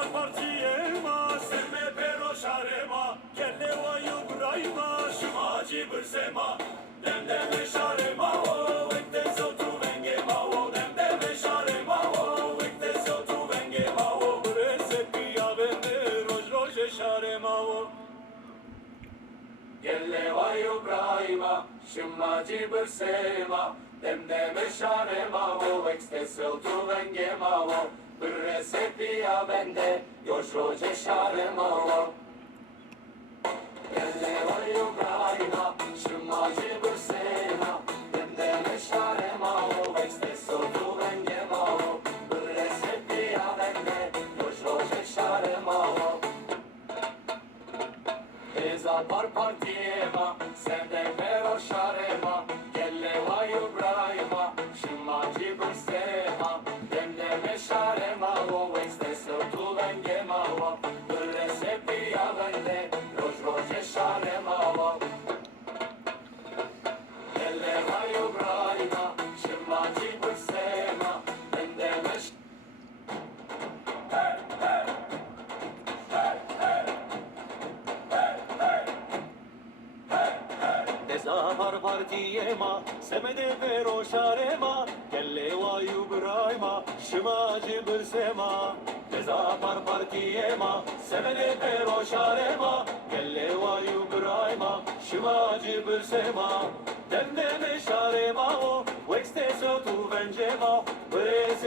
par partiyema, seme pero şarema, kelle vayu brayma, şımaci bırsema, demdeme şarema, o ekte sotu vengema, o demdeme şarema, o ekte sotu vengema, o resepi avende, roj roje şarema, o kelle vayu brayma, şımaci bırsema, demdeme şarema, o ekte sotu vengema, o Resepia vende, još rođe šaremalo. Kelle voju brajna, šumađe brsena, vende me šaremalo, već ste sotu venge malo. Resepia vende, još rođe šaremalo. Eza par partijema, sende pero šarema, kelle voju brajna, šumađe brsena, vende me šaremalo, već ste sotu venge malo. Resepia vende, još rođe šaremalo. Kelle voju brajna, šumađe brsena, vende me Par partiyema, semede pero şarema, kelle vayu brayma, şımacı bırsema. Par partiyema, semede pero şarema, kelle vayu brayma, şımacı bırsema. Demdeme şarema o, vekste sotu vencema,